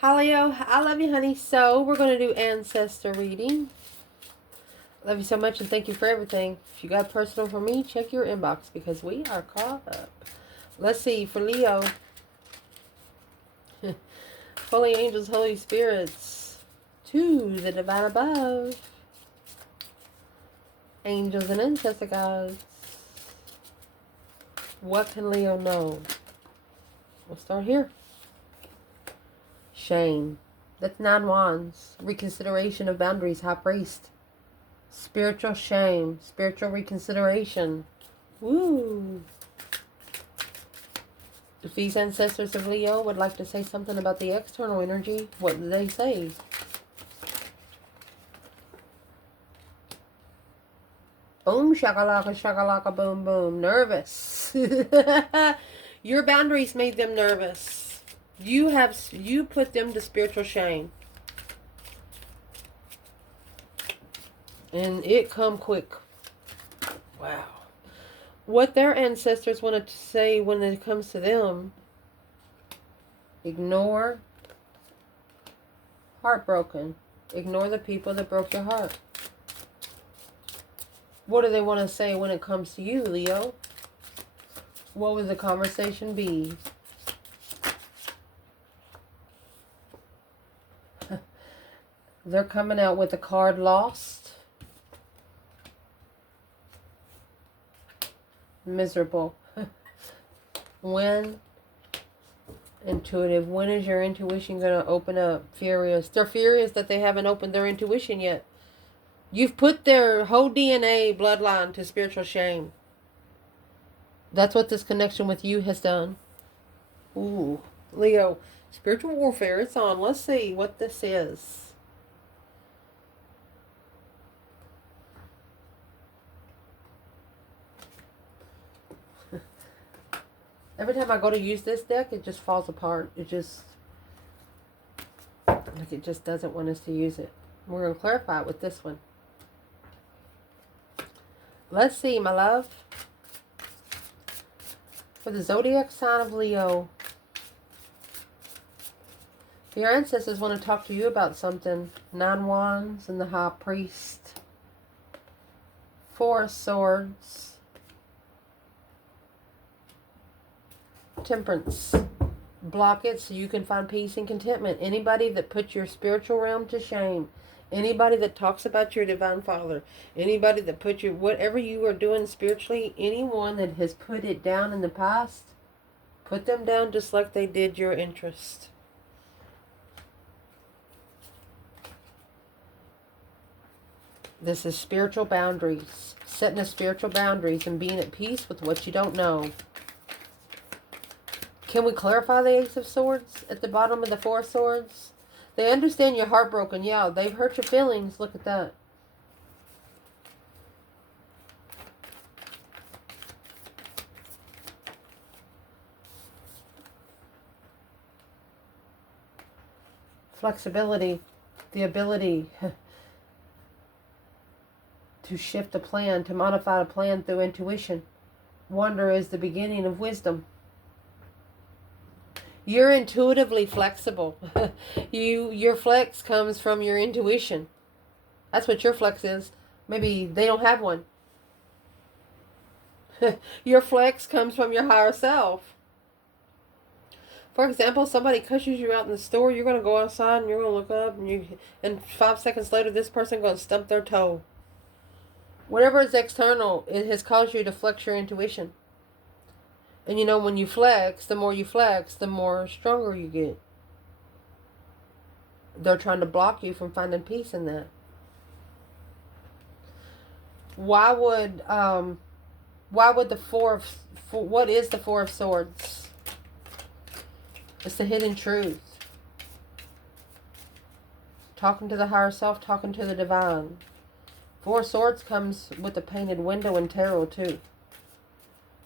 Hi Leo, I love you, honey. So we're going to do Ancestor reading. Love you so much and thank you for everything. If you got personal for me, check your inbox because we are caught up. Let's see, for Leo. Holy angels, Holy spirits. To the divine above. Angels and ancestor gods. What can Leo know? We'll start here. Shame. That's 9 wands. Reconsideration of boundaries. High priest. Spiritual shame. Spiritual reconsideration. Woo. If these ancestors of Leo would like to say something about the external energy, what do they say? Boom, shakalaka, boom, boom. Nervous. Your boundaries made them nervous. You put them to spiritual shame. And it come quick. Wow. What their ancestors wanted to say when it comes to them. Ignore. Heartbroken. Ignore the people that broke your heart. What do they want to say when it comes to you, Leo? What would the conversation be? They're coming out with the card lost. Miserable. When? Intuitive. When is your intuition going to open up? Furious. They're furious that they haven't opened their intuition yet. You've put their whole DNA bloodline to spiritual shame. That's what this connection with you has done. Ooh. Leo. Spiritual warfare. It's on. Let's see what this is. Every time I go to use this deck, it just falls apart. It just doesn't want us to use it. We're going to clarify it with this one. Let's see, my love. For the zodiac sign of Leo. Your ancestors want to talk to you about something. 9 wands and the high priest. 4 swords. Temperance. Block it so you can find peace and contentment. Anybody that puts your spiritual realm to shame, anybody that talks about your divine father, anybody that put your, whatever you are doing spiritually, anyone that has put it down in the past, put them down just like they did your interest. This is spiritual boundaries. Setting a spiritual boundaries and being at peace with what you don't know. Can we clarify the Ace of Swords at the bottom of the 4 swords? They understand you're heartbroken. Yeah, they've hurt your feelings. Look at that. Flexibility. The ability to shift a plan, to modify a plan through intuition. Wonder is the beginning of wisdom. You're intuitively flexible. Your flex comes from your intuition. That's what your flex is. Maybe they don't have one. Your flex comes from your higher self. For example, somebody cusses you out in the store. You're going to go outside and you're going to look up and 5 seconds later this person going to stump their toe. Whatever is external, it has caused you to flex your intuition. And you know, when you flex, the more you flex, the more stronger you get. They're trying to block you from finding peace in that. Why would the what is the 4 of Swords? It's the hidden truth. Talking to the higher self, talking to the divine. 4 swords comes with a painted window in tarot too.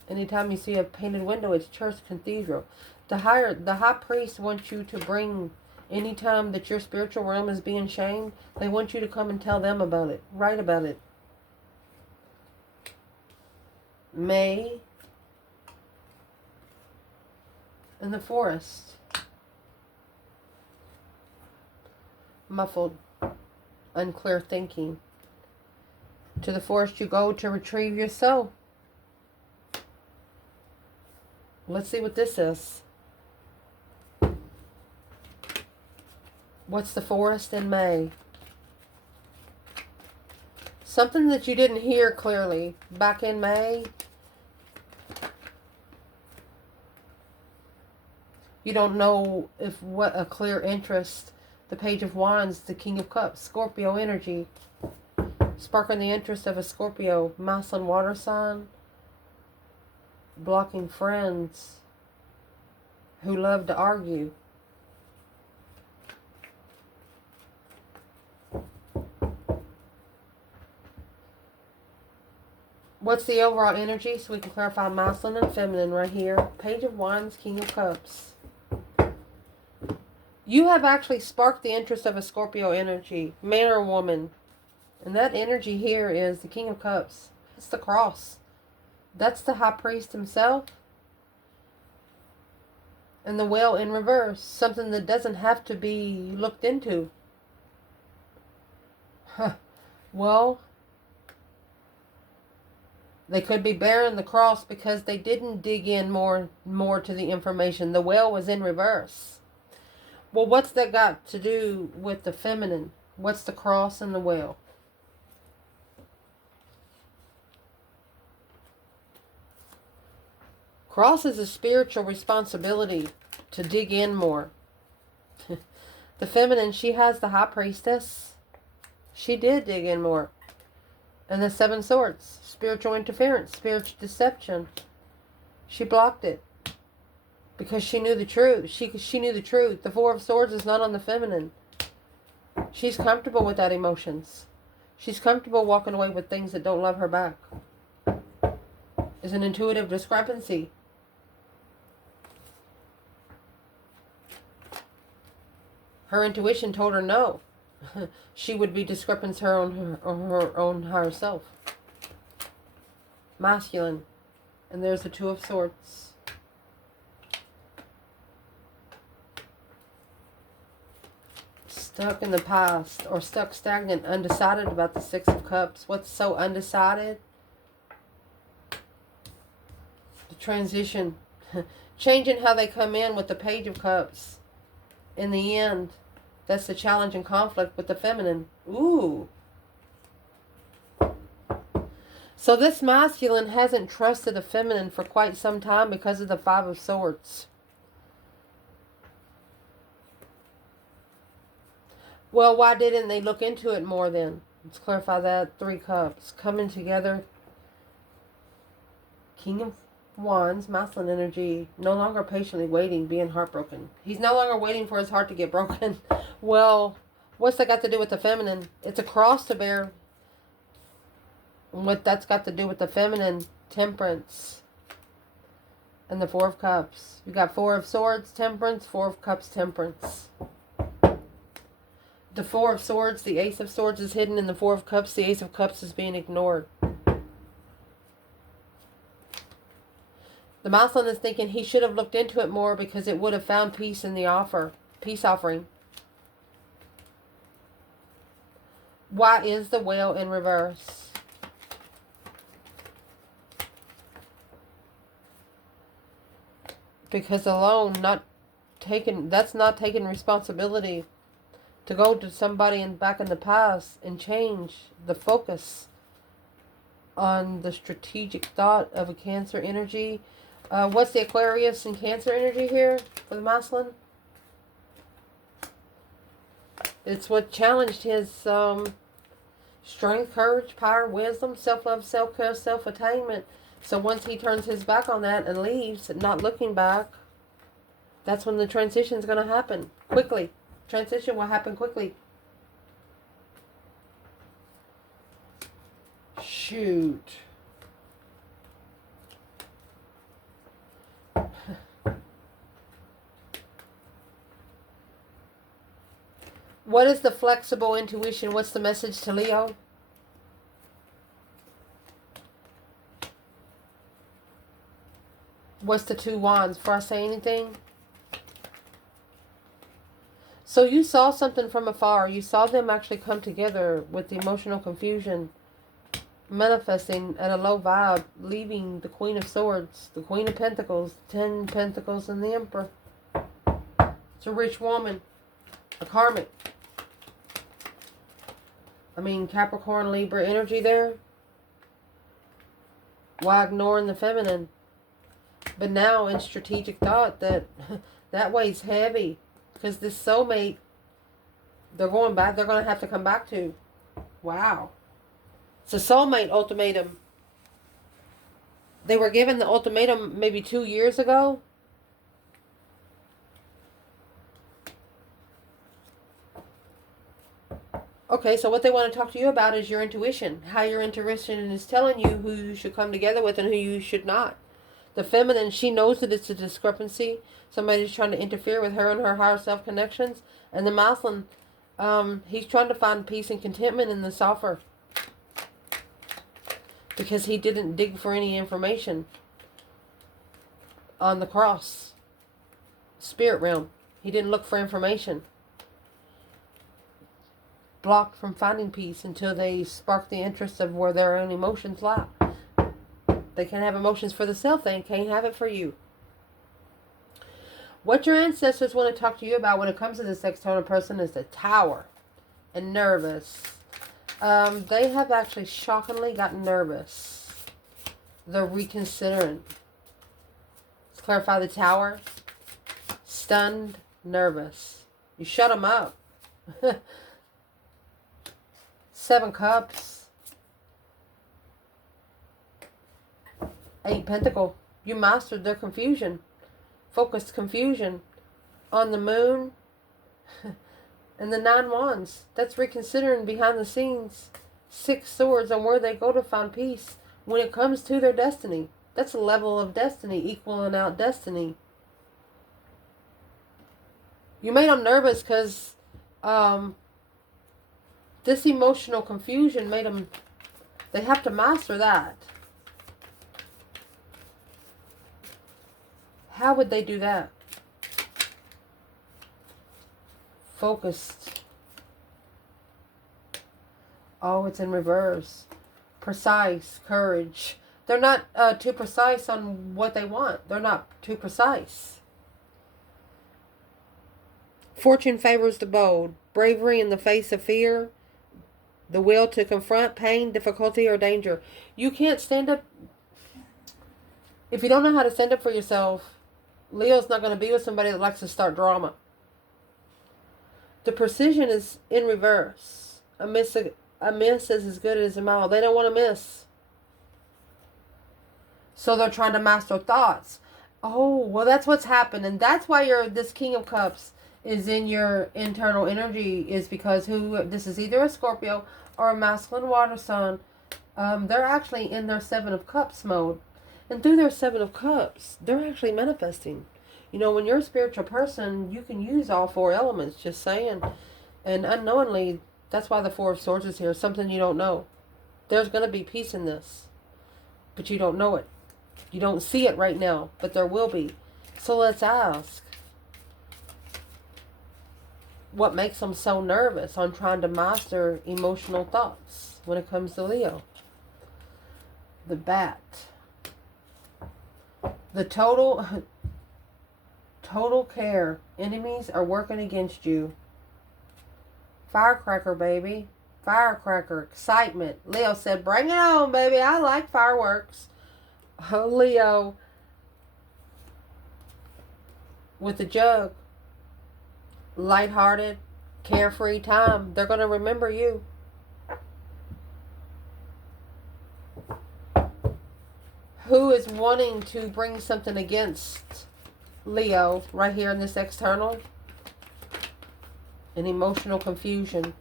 Anytime you see a painted window, it's church, cathedral. The high priest wants you to bring, anytime that your spiritual realm is being shamed, they want you to come and tell them about it. Write about it. May in the forest. muffled, unclear thinking. To the forest you go to retrieve your soul. Let's see what this is. What's the forest in May? Something that you didn't hear clearly back in May. You don't know if what a clear interest. The Page of Wands, the King of Cups, Scorpio energy. Sparking the interest of a Scorpio, masculine water sign. Blocking friends who love to argue. What's the overall energy so we can clarify masculine and feminine right here? Page of Wands, King of Cups. You have actually sparked the interest of a Scorpio energy, man or woman. And that energy here is the King of Cups. It's the cross. That's the High Priest himself. And the Whale in reverse. Something that doesn't have to be looked into. Well, they could be bearing the cross because they didn't dig in more to the information. The Whale was in reverse. Well, what's that got to do with the feminine? What's the cross and the Whale? Cross is a spiritual responsibility to dig in more. The feminine, she has the High Priestess. She did dig in more. And the Seven Swords, spiritual interference, spiritual deception. She blocked it because she knew the truth. She knew the truth. The Four of Swords is not on the feminine. She's comfortable with that emotions. She's comfortable walking away with things that don't love her back. It's an intuitive discrepancy. Her intuition told her no. She would be discrepant her own higher self. Masculine. And there's the Two of Swords. Stuck in the past or stuck stagnant, undecided about the Six of Cups. What's so undecided? The transition. Changing how they come in with the Page of Cups. In the end, that's the challenge and conflict with the feminine. Ooh. So this masculine hasn't trusted the feminine for quite some time because of the Five of Swords. Well, why didn't they look into it more then? Let's clarify that. Three Cups. Coming together. King of Wands, masculine energy, no longer patiently waiting, being heartbroken. He's no longer waiting for his heart to get broken. Well, what's that got to do with the feminine? It's a cross to bear. And what that's got to do with the feminine, temperance. And the Four of Cups. You got Four of Swords, temperance, Four of Cups, temperance. The Four of Swords, the Ace of Swords is hidden in the Four of Cups. The Ace of Cups is being ignored. The masculine is thinking he should have looked into it more because it would have found peace in the offer. Peace offering. Why is the Whale in reverse? Because alone, that's not taking responsibility to go to somebody back in the past and change the focus on the strategic thought of a Cancer energy. What's the Aquarius and Cancer energy here for the masculine? It's what challenged his strength, courage, power, wisdom, self-love, self-care, self-attainment. So once he turns his back on that and leaves, not looking back, that's when the transition is going to happen quickly. Transition will happen quickly. Shoot. What is the flexible intuition? What's the message to Leo? What's the Two Wands? Before I say anything. So you saw something from afar. You saw them actually come together with the emotional confusion, manifesting at a low vibe, leaving the Queen of Swords, the Queen of Pentacles, 10 Pentacles, and the Emperor. It's a rich woman, a karmic. I mean, Capricorn, Libra energy there. Why ignoring the feminine? But now in strategic thought, that weighs heavy. Because this soulmate, they're going back. They're going to have to come back to. Wow. It's a soulmate ultimatum. They were given the ultimatum maybe 2 years ago. Okay, so what they want to talk to you about is your intuition. How your intuition is telling you who you should come together with and who you should not. The feminine, she knows that it's a discrepancy. Somebody's trying to interfere with her and her higher self connections. And the masculine, he's trying to find peace and contentment in the softer. Because he didn't dig for any information on the cross. Spirit realm. He didn't look for information. Blocked from finding peace until they spark the interest of where their own emotions lie. They can't have emotions for the self. They can't have it for you. What your ancestors want to talk to you about when it comes to this external person is the Tower and nervous. They have actually shockingly gotten nervous. They're reconsidering. Let's clarify the Tower. Stunned, nervous. You shut them up. 7 Cups. 8 Pentacle. You mastered their confusion. Focused confusion. On the Moon. And the 9 Wands. That's reconsidering behind the scenes. 6 Swords on where they go to find peace when it comes to their destiny. That's a level of destiny, equaling out destiny. You made them nervous because this emotional confusion made them, they have to master that. How would they do that? Focused. Oh, it's in reverse. Precise. Courage. They're not too precise on what they want. They're not too precise. Fortune favors the bold. Bravery in the face of fear. The will to confront pain, difficulty, or danger. You can't stand up. If you don't know how to stand up for yourself, Leo's not going to be with somebody that likes to start drama. The precision is in reverse. A miss is as good as a mile. They don't want to miss. So they're trying to master thoughts. Oh, well, that's what's happened. And that's why this King of Cups is in your internal energy, is because this is either a Scorpio or a masculine water sign. They're actually in their 7 of Cups mode. And through their 7 of Cups, they're actually manifesting. You know, when you're a spiritual person, you can use all 4 elements, just saying. And unknowingly, that's why the 4 of Swords is here. Something you don't know. There's going to be peace in this. But you don't know it. You don't see it right now, but there will be. So let's ask. What makes them so nervous on trying to master emotional thoughts when it comes to Leo? The Bat. The total care. Enemies are working against you. Firecracker, baby. Firecracker. Excitement. Leo said, bring it on, baby. I like fireworks. Oh, Leo. With the jug. Lighthearted. Carefree time. They're going to remember you. Who is wanting to bring something against Leo right here in this external? An emotional confusion.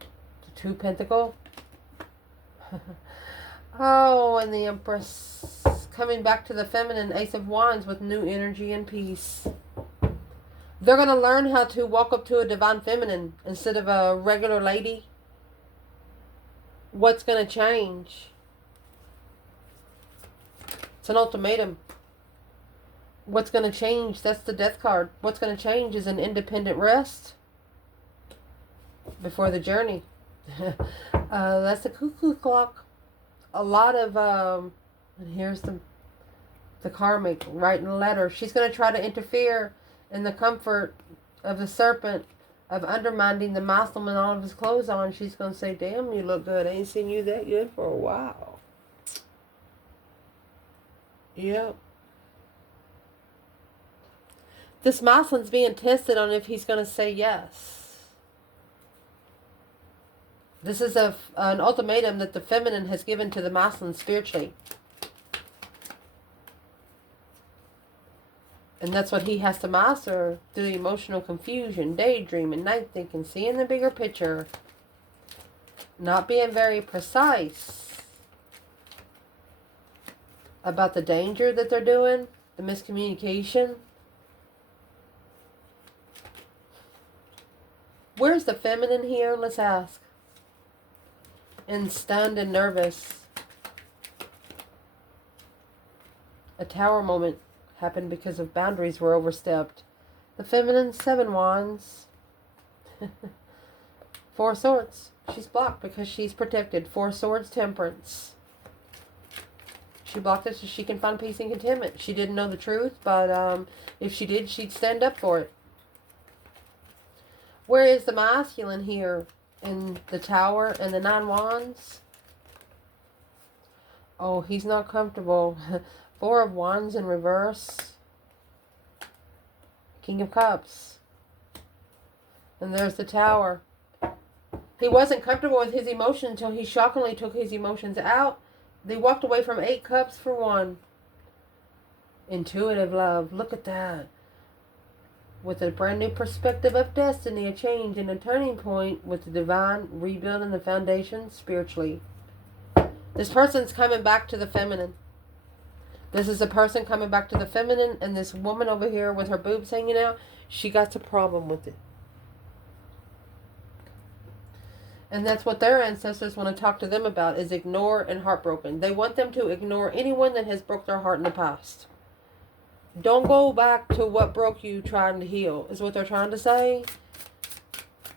The 2 Pentacle. Oh, and the Empress. Coming back to the feminine, Ace of Wands with new energy and peace. They're going to learn how to walk up to a divine feminine instead of a regular lady. What's going to change? It's an ultimatum. What's going to change? That's the death card. What's going to change is an independent rest before the journey. That's the cuckoo clock. A lot of, and here's the karmic writing a letter. She's going to try to interfere in the comfort of the serpent, of undermining the Muslim and all of his clothes on. She's going to say, damn, you look good. I ain't seen you that good for a while. Yep. This Muslim's being tested on if he's going to say yes. This is an ultimatum that the feminine has given to the Muslim spiritually. And that's what he has to master through the emotional confusion, daydreaming, night thinking, seeing the bigger picture, not being very precise about the danger that they're doing, the miscommunication. Where's the feminine here? Let's ask. And stunned and nervous. A tower moment happened because of boundaries were overstepped. The feminine, 7 wands. 4 swords. She's blocked because she's protected. 4 swords, temperance. She blocked it so she can find peace and contentment. She didn't know the truth, but if she did, she'd stand up for it. Where is the masculine here in the tower and the 9 wands? Oh, he's not comfortable. 4 of wands in reverse. King of cups. And there's the tower. He wasn't comfortable with his emotions until he shockingly took his emotions out. They walked away from 8 cups for 1. Intuitive love. Look at that. With a brand new perspective of destiny, a change and a turning point with the divine rebuilding the foundation spiritually. This person's coming back to the feminine. This is a person coming back to the feminine, and this woman over here with her boobs hanging out, she got a problem with it. And that's what their ancestors want to talk to them about, is ignore and heartbroken. They want them to ignore anyone that has broke their heart in the past. Don't go back to what broke you trying to heal, is what they're trying to say.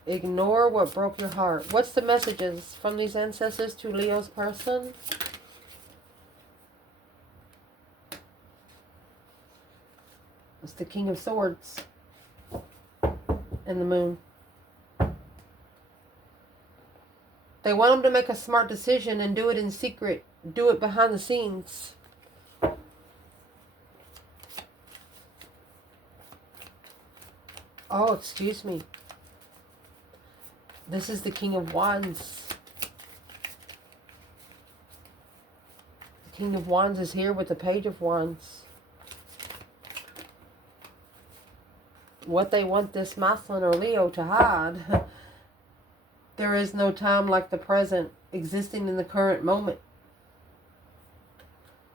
Ignore what broke your heart. What's the messages from these ancestors to Leo's person? It's the King of Swords and the Moon. They want them to make a smart decision and do it in secret. Do it behind the scenes. Oh, excuse me. This is the King of Wands. The King of Wands is here with the Page of Wands. What they want this masculine or Leo to hide. There is no time like the present, existing in the current moment.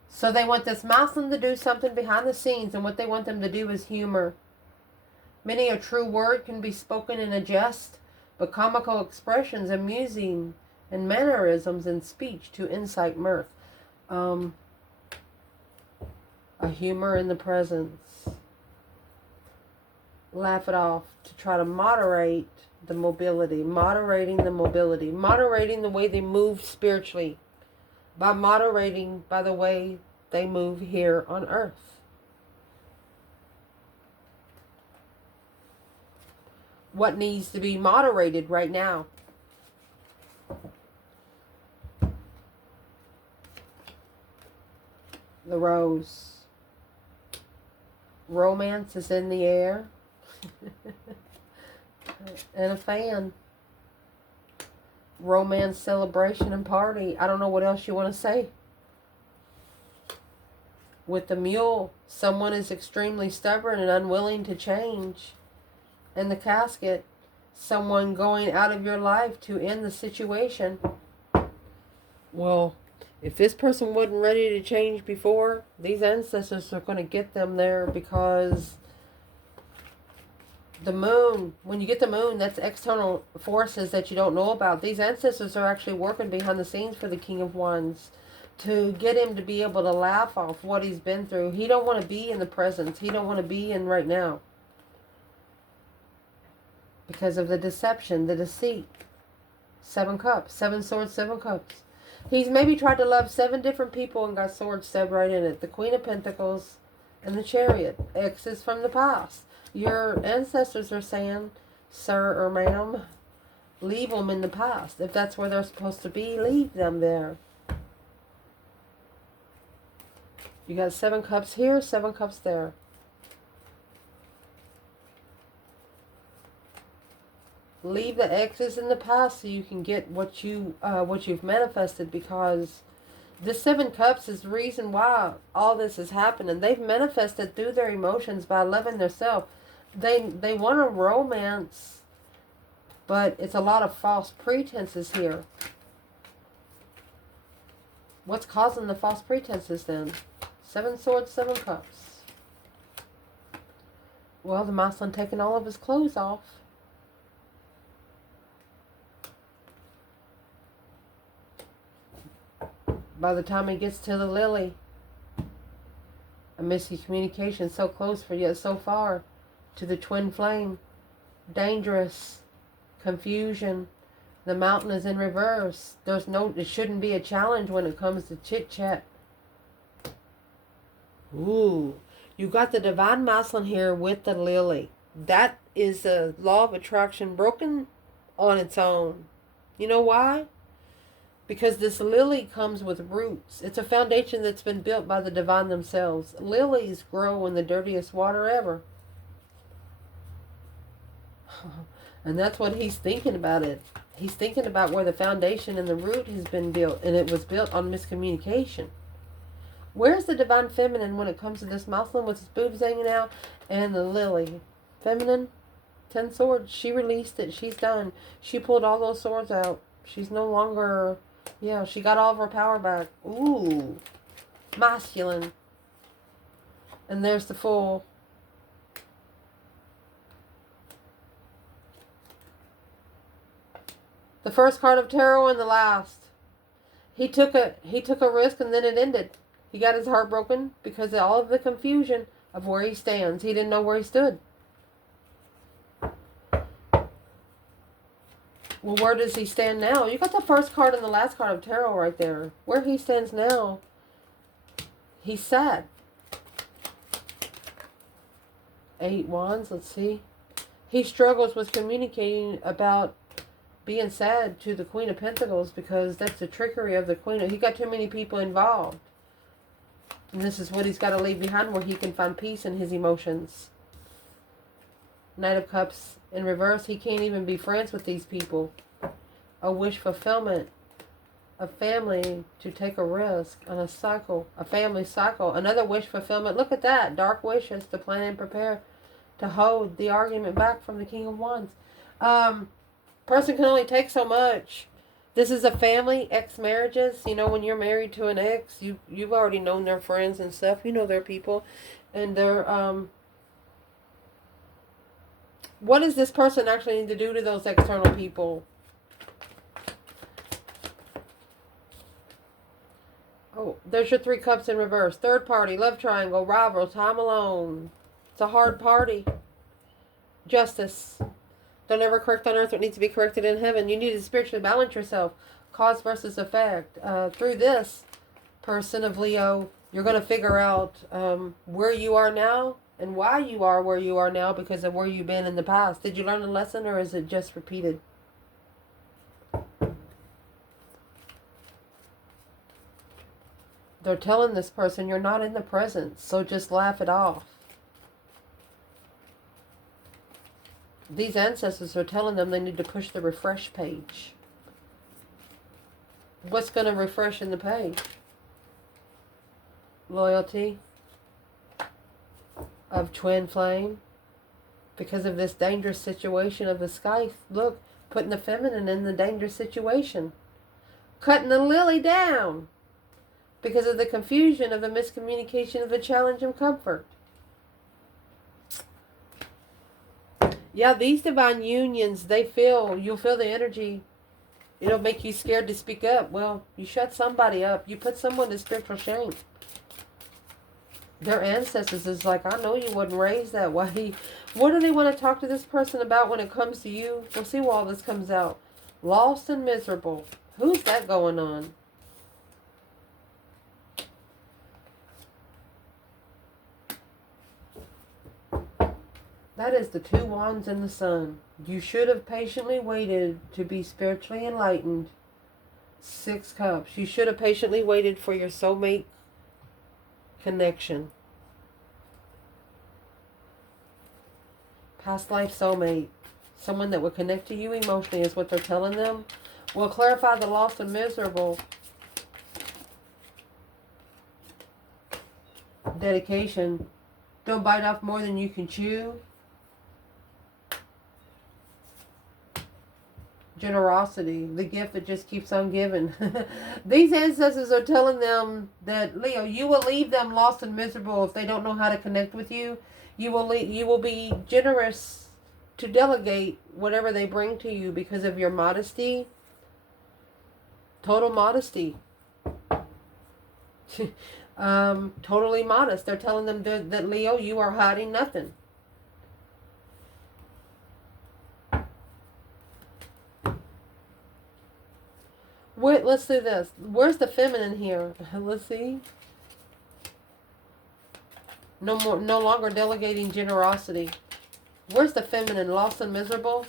So they want this masculine to do something behind the scenes, and what they want them to do is humor. Many a true word can be spoken in a jest, but comical expressions, amusing, and mannerisms in speech to incite mirth. A humor in the presence. Laugh it off to try to moderate the mobility, moderating the way they move spiritually, by moderating by the way they move here on earth. What needs to be moderated right now? The Rose. Romance is in the air. And a fan. Romance, celebration, and party. I don't know what else you want to say. With the Mule, someone is extremely stubborn and unwilling to change. And the Casket, someone going out of your life to end the situation. Well, if this person wasn't ready to change before, these ancestors are going to get them there, because the Moon, when you get the Moon, that's external forces that you don't know about. These ancestors are actually working behind the scenes for the King of Wands. to get him to be able to laugh off what he's been through. He don't want to be in the presence. He don't want to be in right now. Because of the deception, the deceit. 7 cups. 7 swords, 7 cups. He's maybe tried to love 7 different people and got swords stabbed right in it. The Queen of Pentacles and the Chariot. Exes from the past. Your ancestors are saying, sir or ma'am, leave them in the past. If that's where they're supposed to be, leave them there. You got 7 cups here, 7 cups there. Leave the exes in the past so you can get what you've manifested, because this 7 cups is the reason why all this is happening. They've manifested through their emotions by loving themselves. They want a romance, but it's a lot of false pretenses here. What's causing the false pretenses then? 7 swords, 7 cups. Well, the masculine taking all of his clothes off. By the time he gets to the lily, a miscommunication, so close for yet so far to the twin flame. Dangerous, confusion. The mountain is in reverse. It shouldn't be a challenge when it comes to chit chat. Ooh, you got the divine masculine here with the lily. That is the law of attraction broken on its own. You know why? Because this lily comes with roots. It's a foundation that's been built by the divine themselves. Lilies grow in the dirtiest water ever. And that's what he's thinking about it. He's thinking about where the foundation and the root has been built. And it was built on miscommunication. Where's the divine feminine when it comes to this masculine with his boobs hanging out and the lily? Feminine, 10 swords. She released it. She's done. She pulled all those swords out. She's no longer... Yeah, she got all of her power back. Ooh. Masculine. And there's the Fool. The first card of tarot and the last. He took a risk and then it ended. He got his heart broken because of all of the confusion of where he stands. He didn't know where he stood. Well, where does he stand now? You got the first card and the last card of tarot right there. Where he stands now, he's sad. 8 wands, let's see. He struggles with communicating about being sad to the Queen of Pentacles because that's the trickery of the Queen. He got too many people involved. And this is what he's got to leave behind where he can find peace in his emotions. Knight of Cups in reverse. He can't even be friends with these people. A wish fulfillment. A family to take a risk. And a cycle. A family cycle. Another wish fulfillment. Look at that. Dark wishes to plan and prepare to hold the argument back from the King of Wands. Person can only take so much. This is a family, ex-marriages. You know, when you're married to an ex, you've already known their friends and stuff. You know their people. And they're, what does this person actually need to do to those external people? Oh, there's your 3 cups in reverse. Third party, love triangle, rival, time alone. It's a hard party. Justice. Don't ever correct on earth what needs to be corrected in heaven. You need to spiritually balance yourself. Cause versus effect. Through this person of Leo, you're going to figure out where you are now and why you are where you are now because of where you've been in the past. Did you learn a lesson or is it just repeated? They're telling this person you're not in the present, so just laugh it off. These ancestors are telling them they need to push the refresh page. What's going to refresh in the page? Loyalty of twin flame. Because of this dangerous situation of the sky. Look, putting the feminine in the dangerous situation. Cutting the lily down. Because of the confusion of the miscommunication of the challenge and comfort. Yeah, these divine unions, you'll feel the energy It'll make you scared to speak up. Well, you shut somebody up. You put someone to spiritual shame. Their ancestors is like, I know you wasn't raised that way. What do they want to talk to this person about when it comes to you? We'll see where all this comes out. Lost and miserable. Who's that going on? That is the 2 wands and the sun. You should have patiently waited to be spiritually enlightened. 6 cups. You should have patiently waited for your soulmate connection. Past life soulmate. Someone that would connect to you emotionally is what they're telling them. We'll clarify the lost and miserable. Dedication. Don't bite off more than you can chew. Generosity, the gift that just keeps on giving. These ancestors are telling them that, Leo, you will leave them lost and miserable if they don't know how to connect with you. You will be generous to delegate whatever they bring to you because of your modesty. Total modesty. Totally modest. They're telling them that Leo, you are hiding nothing. Wait, let's do this. Where's the feminine here? Let's see. No longer delegating generosity. Where's the feminine? Lost and miserable?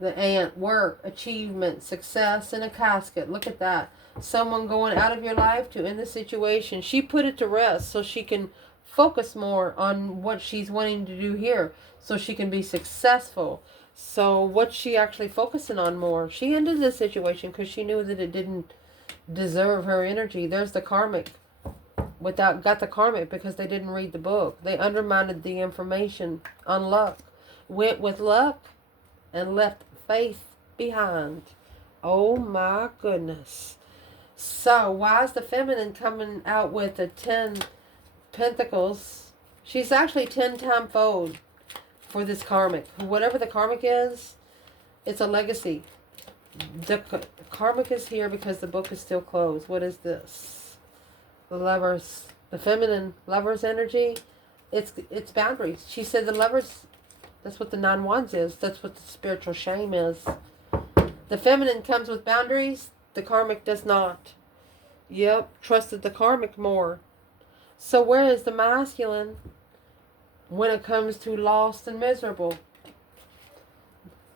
The ant, work, achievement, success in a casket. Look at that. Someone going out of your life to end the situation. She put it to rest so she can focus more on what she's wanting to do here. So she can be successful. So what's she actually focusing on more? She ended the situation because she knew that it didn't deserve her energy. There's the karmic. Got the karmic because they didn't read the book. They undermined the information on luck. Went with luck and left faith behind. Oh my goodness. So why is the feminine coming out with the 10 pentacles? She's actually 10-time fold for this karmic. Whatever the karmic is, it's a legacy. The karmic is here because the book is still closed. What is this? The lovers. The feminine lovers energy. It's boundaries. She said the lovers, that's what the 9 wands is. That's what the spiritual shame is. The feminine comes with boundaries. The karmic does not. Yep. Trusted the karmic more. So where is the masculine when it comes to lost and miserable?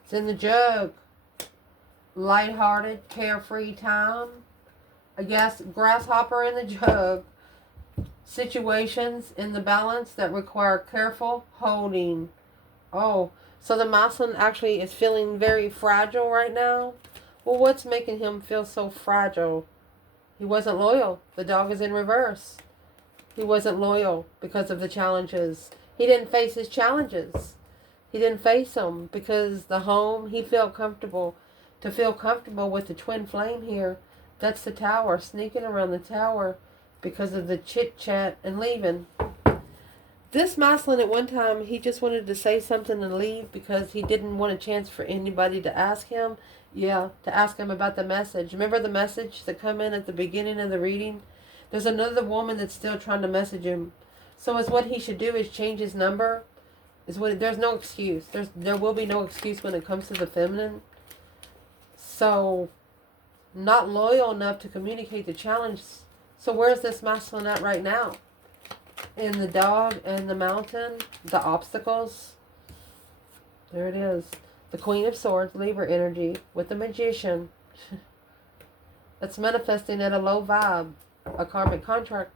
It's in the jug. Lighthearted, carefree time. I guess grasshopper in the jug. Situations in the balance that require careful holding. Oh, so the masculine actually is feeling very fragile right now. Well, what's making him feel so fragile? He wasn't loyal. The dog is in reverse. He wasn't loyal because of the challenges. He didn't face his challenges. He didn't face them because the home, he felt comfortable. To feel comfortable with the twin flame here, that's the tower, sneaking around the tower because of the chit-chat and leaving. This masculine at one time, he just wanted to say something and leave because he didn't want a chance for anybody to ask him. Yeah, to ask him about the message. Remember the message that come in at the beginning of the reading? There's another woman that's still trying to message him. So is what he should do is change his number. There's no excuse. There will be no excuse when it comes to the feminine. So, not loyal enough to communicate the challenge. So where's this masculine at right now? In the dog and the mountain, the obstacles. There it is. The Queen of Swords, Libra energy, with the Magician. That's manifesting at a low vibe. A karmic contract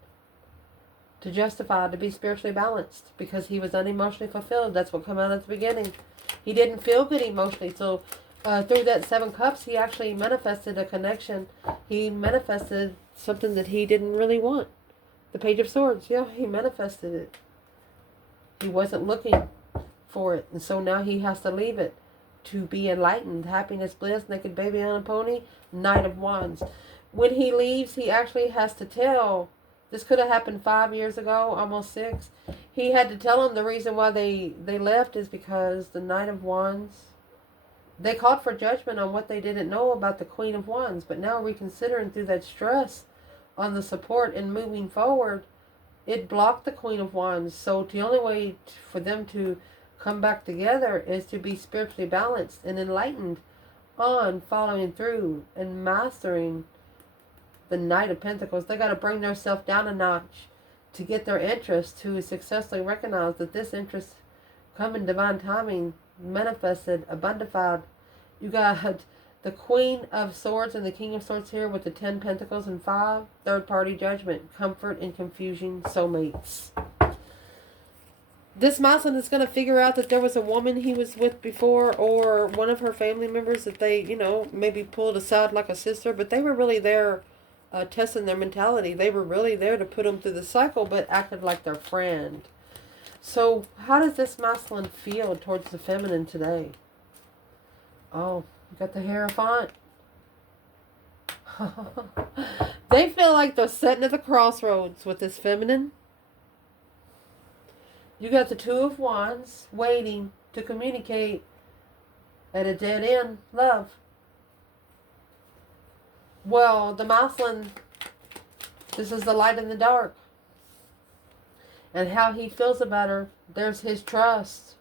to justify, to be spiritually balanced, because he was unemotionally fulfilled. That's what came out at the beginning. He didn't feel good emotionally. So through that 7 cups, he actually manifested a connection. He manifested something that he didn't really want. The Page of Swords. Yeah, he manifested it. He wasn't looking for it. And so now he has to leave it to be enlightened. Happiness, bliss, naked baby on a pony, Knight of Wands. When he leaves, he actually has to tell This could have happened 5 years ago, almost 6. He had to tell them the reason why they left is because the Knight of Wands, they called for judgment on what they didn't know about the Queen of Wands, but now reconsidering through that stress on the support and moving forward, it blocked the Queen of Wands. So the only way for them to come back together is to be spiritually balanced and enlightened on following through and mastering the Knight of Pentacles. They got to bring themselves down a notch to get their interest, to successfully recognize that this interest come in divine timing, manifested, abundified. You got the Queen of Swords and the King of Swords here with the 10 Pentacles and 5. Third party judgment, comfort and confusion, soulmates. This Maslin is going to figure out that there was a woman he was with before, or one of her family members that they, maybe pulled aside like a sister, but they were really there testing their mentality. They were really there to put them through the cycle, but acted like their friend. So how does this masculine feel towards the feminine today? Oh, you got the Hierophant. They feel like they're sitting at the crossroads with this feminine. You got the Two of Wands waiting to communicate at a dead end. Love. Well, the masculine, this is the light in the dark. And how he feels about her, there's his trust.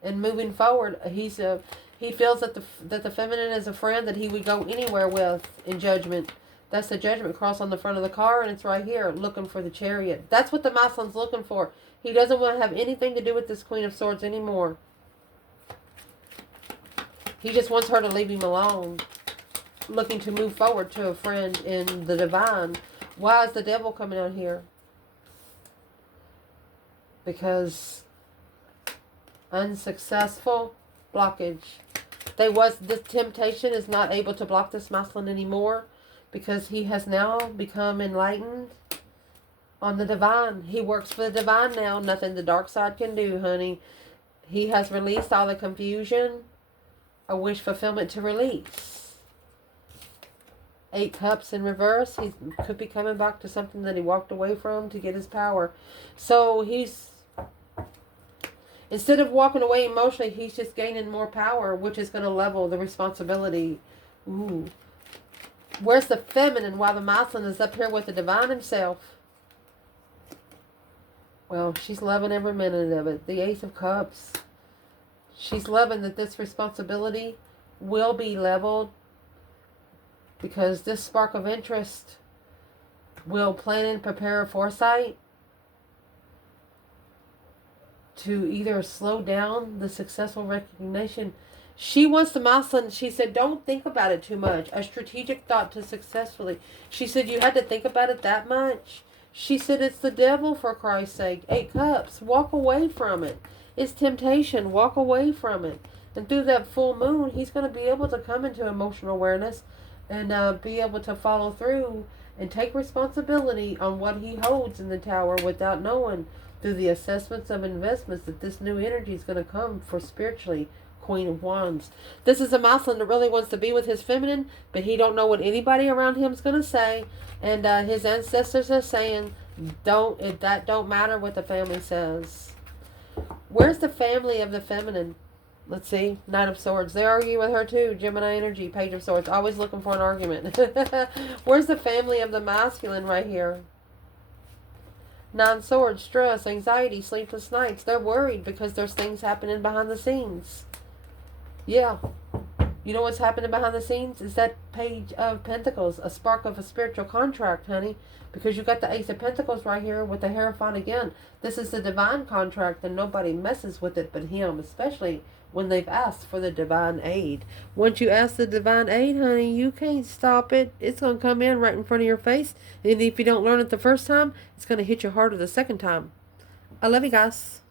And moving forward, he feels that the feminine is a friend that he would go anywhere with in judgment. That's the judgment cross on the front of the car, and it's right here, looking for the Chariot. That's what the masculine's looking for. He doesn't want to have anything to do with this Queen of Swords anymore. He just wants her to leave him alone. Looking to move forward to a friend in the divine. Why is the Devil coming out here? Because unsuccessful blockage. This temptation is not able to block this masculine anymore, because he has now become enlightened on the divine. He works for the divine now. Nothing the dark side can do, honey. He has released all the confusion, a wish fulfillment to release. 8 Cups in reverse. He could be coming back to something that he walked away from to get his power. So he's, instead of walking away emotionally, he's just gaining more power, which is going to level the responsibility. Ooh. Where's the feminine while the masculine is up here with the divine himself? Well, she's loving every minute of it. The Ace of Cups. She's loving that this responsibility will be leveled, because this spark of interest will plan and prepare a foresight to either slow down the successful recognition. She wants the masculine. She said, don't think about it too much. A strategic thought to successfully. She said, you had to think about it that much? She said, it's the devil, for Christ's sake. 8 Cups. Walk away from it. It's temptation. Walk away from it. And through that full moon, he's going to be able to come into emotional awareness and be able to follow through and take responsibility on what he holds in the tower without knowing, through the assessments of investments, that this new energy is going to come for spiritually. Queen of Wands. This is a masculine that really wants to be with his feminine, but he don't know what anybody around him is going to say. And his ancestors are saying, that don't matter what the family says. Where's the family of the feminine? Let's see. Knight of Swords. They argue with her too. Gemini energy. Page of Swords. Always looking for an argument. Where's the family of the masculine right here? 9 Swords. Stress, anxiety, sleepless nights. They're worried because there's things happening behind the scenes. Yeah. You know what's happening behind the scenes? Is that Page of Pentacles. A spark of a spiritual contract, honey. Because you got the Ace of Pentacles right here with the Hierophant again. This is the divine contract, and nobody messes with it but him. Especially when they've asked for the divine aid. Once you ask the divine aid, honey, you can't stop it. It's going to come in right in front of your face. And if you don't learn it the first time, it's going to hit you harder the second time. I love you guys.